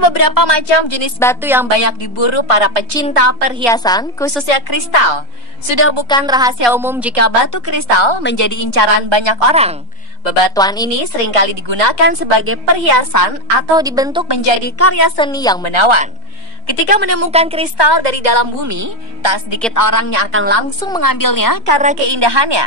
beberapa macam jenis batu yang banyak diburu para pecinta perhiasan, khususnya kristal. Sudah bukan rahasia umum jika batu kristal menjadi incaran banyak orang. Bebatuan ini seringkali digunakan sebagai perhiasan atau dibentuk menjadi karya seni yang menawan. Ketika menemukan kristal dari dalam bumi, tak sedikit orang yang akan langsung mengambilnya karena keindahannya.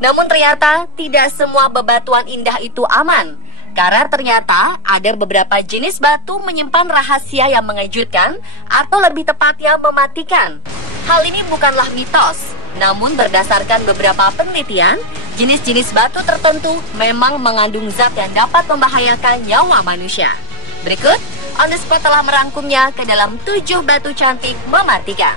Namun ternyata tidak semua bebatuan indah itu aman. Karena ternyata ada beberapa jenis batu menyimpan rahasia yang mengejutkan atau lebih tepatnya mematikan. Hal ini bukanlah mitos, namun berdasarkan beberapa penelitian, jenis-jenis batu tertentu memang mengandung zat yang dapat membahayakan nyawa manusia. Berikut, On The Spot telah merangkumnya ke dalam 7 batu cantik mematikan.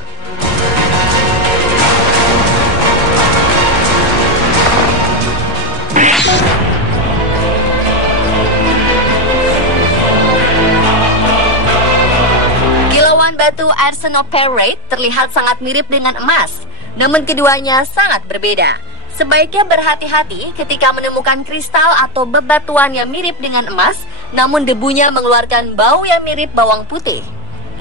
Batu arsenoperite terlihat sangat mirip dengan emas, namun keduanya sangat berbeda. Sebaiknya berhati-hati ketika menemukan kristal atau bebatuan yang mirip dengan emas, namun debunya mengeluarkan bau yang mirip bawang putih.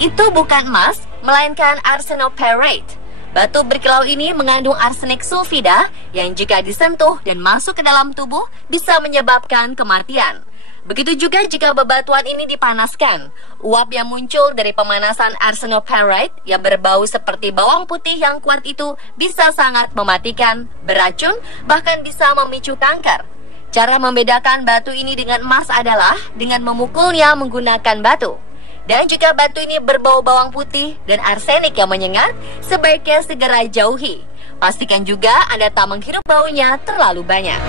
Itu bukan emas, melainkan arsenoperite. Batu berkilau ini mengandung arsenik sulfida yang jika disentuh dan masuk ke dalam tubuh bisa menyebabkan kematian. Begitu juga jika bebatuan ini dipanaskan. Uap yang muncul dari pemanasan arsenoperite yang berbau seperti bawang putih yang kuat itu bisa sangat mematikan, beracun, bahkan bisa memicu kanker. Cara membedakan batu ini dengan emas adalah dengan memukulnya menggunakan batu. Dan jika batu ini berbau bawang putih dan arsenik yang menyengat, sebaiknya segera jauhi. Pastikan juga Anda tak menghirup baunya terlalu banyak.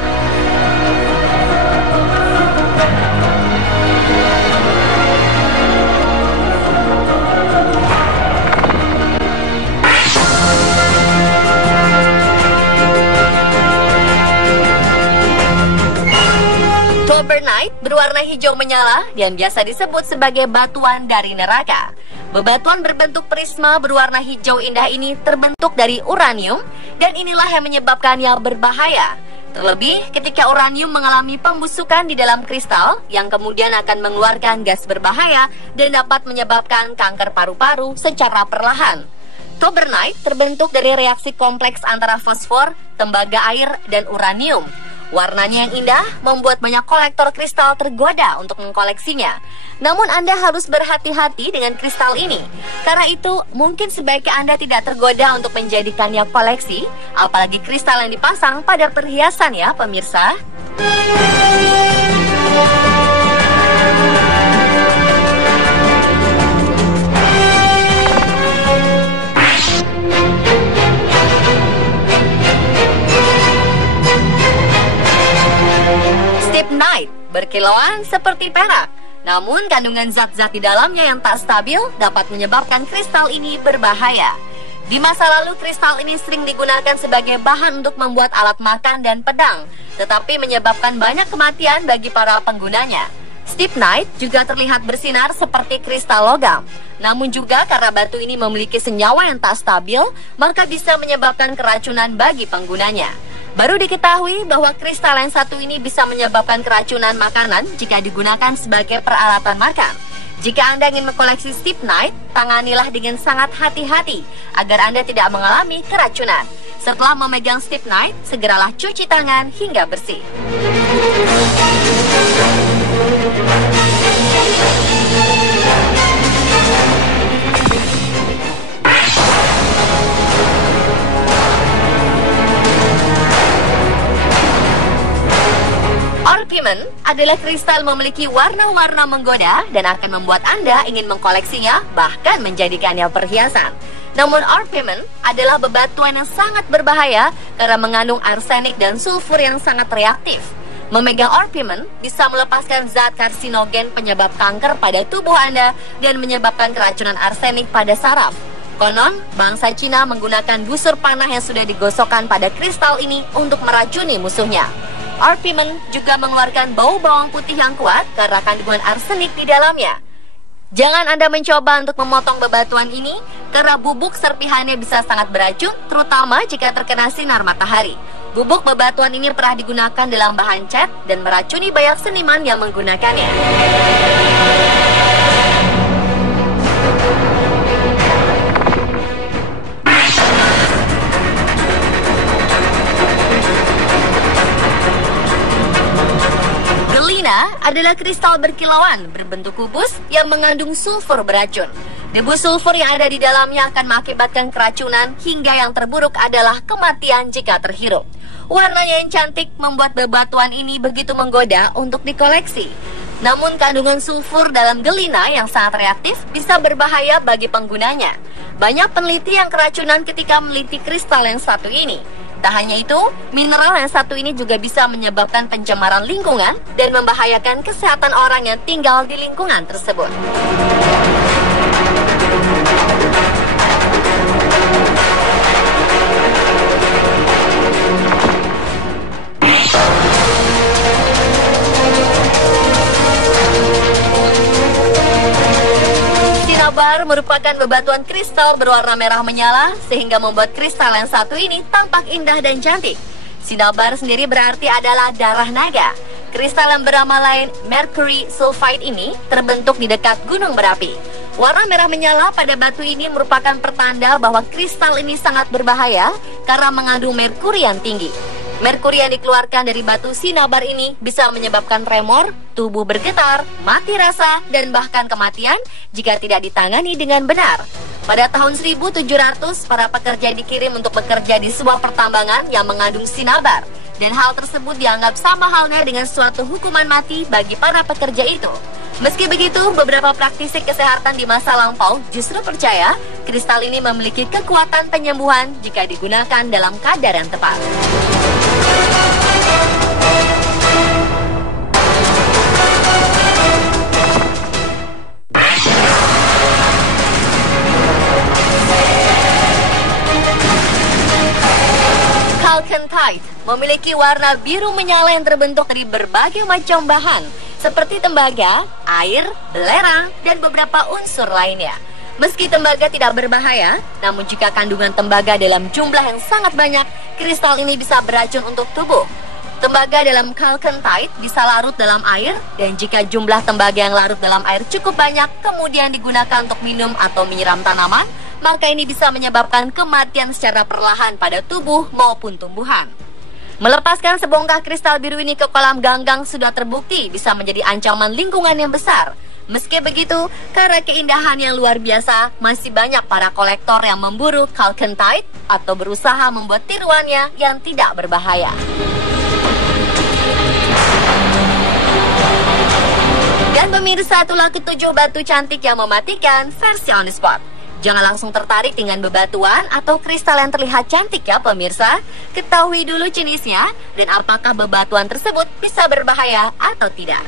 Tobernite berwarna hijau menyala dan biasa disebut sebagai batuan dari neraka. Bebatuan berbentuk prisma berwarna hijau indah ini terbentuk dari uranium dan inilah yang menyebabkannya berbahaya. Terlebih ketika uranium mengalami pembusukan di dalam kristal yang kemudian akan mengeluarkan gas berbahaya dan dapat menyebabkan kanker paru-paru secara perlahan. Tobernite terbentuk dari reaksi kompleks antara fosfor, tembaga air, dan uranium. Warnanya yang indah membuat banyak kolektor kristal tergoda untuk mengkoleksinya. Namun Anda harus berhati-hati dengan kristal ini. Karena itu, mungkin sebaiknya Anda tidak tergoda untuk menjadikannya koleksi, apalagi kristal yang dipasang pada perhiasan ya pemirsa. Stibnite berkilauan seperti perak, namun kandungan zat-zat di dalamnya yang tak stabil dapat menyebabkan kristal ini berbahaya. Di masa lalu kristal ini sering digunakan sebagai bahan untuk membuat alat makan dan pedang, tetapi menyebabkan banyak kematian bagi para penggunanya. Stibnite juga terlihat bersinar seperti kristal logam, namun juga karena batu ini memiliki senyawa yang tak stabil, maka bisa menyebabkan keracunan bagi penggunanya. Baru diketahui bahwa kristal yang satu ini bisa menyebabkan keracunan makanan jika digunakan sebagai peralatan makan. Jika Anda ingin mengkoleksi stibnite, tanganilah dengan sangat hati-hati agar Anda tidak mengalami keracunan. Setelah memegang stibnite, segeralah cuci tangan hingga bersih. Orpiment adalah kristal memiliki warna-warna menggoda dan akan membuat Anda ingin mengkoleksinya, bahkan menjadikannya perhiasan. Namun orpiment adalah bebatuan yang sangat berbahaya karena mengandung arsenik dan sulfur yang sangat reaktif. Memegang orpiment bisa melepaskan zat karsinogen penyebab kanker pada tubuh Anda dan menyebabkan keracunan arsenik pada saraf. Konon, bangsa Cina menggunakan busur panah yang sudah digosokkan pada kristal ini untuk meracuni musuhnya. Orpiment juga mengeluarkan bau bawang putih yang kuat karena kandungan arsenik di dalamnya. Jangan Anda mencoba untuk memotong bebatuan ini karena bubuk serpihannya bisa sangat beracun, terutama jika terkena sinar matahari. Bubuk bebatuan ini pernah digunakan dalam bahan cat dan meracuni banyak seniman yang menggunakannya. ketiga adalah kristal berkilauan berbentuk kubus yang mengandung sulfur beracun. Debu sulfur yang ada di dalamnya akan mengakibatkan keracunan hingga yang terburuk adalah kematian jika terhirup. Warnanya yang cantik membuat bebatuan ini begitu menggoda untuk dikoleksi. Namun kandungan sulfur dalam gelina yang sangat reaktif bisa berbahaya bagi penggunanya. Banyak peneliti yang keracunan ketika meneliti kristal yang satu ini. Tak hanya itu, mineral yang satu ini juga bisa menyebabkan pencemaran lingkungan dan membahayakan kesehatan orang yang tinggal di lingkungan tersebut. Sinabar merupakan bebatuan kristal berwarna merah menyala sehingga membuat kristal yang satu ini tampak indah dan cantik. Sinabar sendiri berarti adalah darah naga. Kristal yang bernama lain mercury sulfide ini terbentuk di dekat gunung berapi. Warna merah menyala pada batu ini merupakan pertanda bahwa kristal ini sangat berbahaya karena mengandung merkuri yang tinggi. Merkuri yang dikeluarkan dari batu sinabar ini bisa menyebabkan tremor, tubuh bergetar, mati rasa, dan bahkan kematian jika tidak ditangani dengan benar. Pada tahun 1700, para pekerja dikirim untuk bekerja di sebuah pertambangan yang mengandung sinabar. Dan hal tersebut dianggap sama halnya dengan suatu hukuman mati bagi para pekerja itu. Meski begitu, beberapa praktisi kesehatan di masa lampau justru percaya kristal ini memiliki kekuatan penyembuhan jika digunakan dalam kadar yang tepat. Chalcantite memiliki warna biru menyala yang terbentuk dari berbagai macam bahan seperti tembaga, air, belerang, dan beberapa unsur lainnya. Meski tembaga tidak berbahaya, namun jika kandungan tembaga dalam jumlah yang sangat banyak, kristal ini bisa beracun untuk tubuh. Tembaga dalam chalcantite bisa larut dalam air, dan jika jumlah tembaga yang larut dalam air cukup banyak, kemudian digunakan untuk minum atau menyiram tanaman, maka ini bisa menyebabkan kematian secara perlahan pada tubuh maupun tumbuhan. Melepaskan sebongkah kristal biru ini ke kolam ganggang sudah terbukti bisa menjadi ancaman lingkungan yang besar. Meski begitu, karena keindahan yang luar biasa, masih banyak para kolektor yang memburu chalcantite atau berusaha membuat tiruannya yang tidak berbahaya. Dan pemirsa, itulah ketujuh batu cantik yang mematikan versi On The Spot. Jangan langsung tertarik dengan bebatuan atau kristal yang terlihat cantik ya pemirsa. Ketahui dulu jenisnya dan apakah bebatuan tersebut bisa berbahaya atau tidak.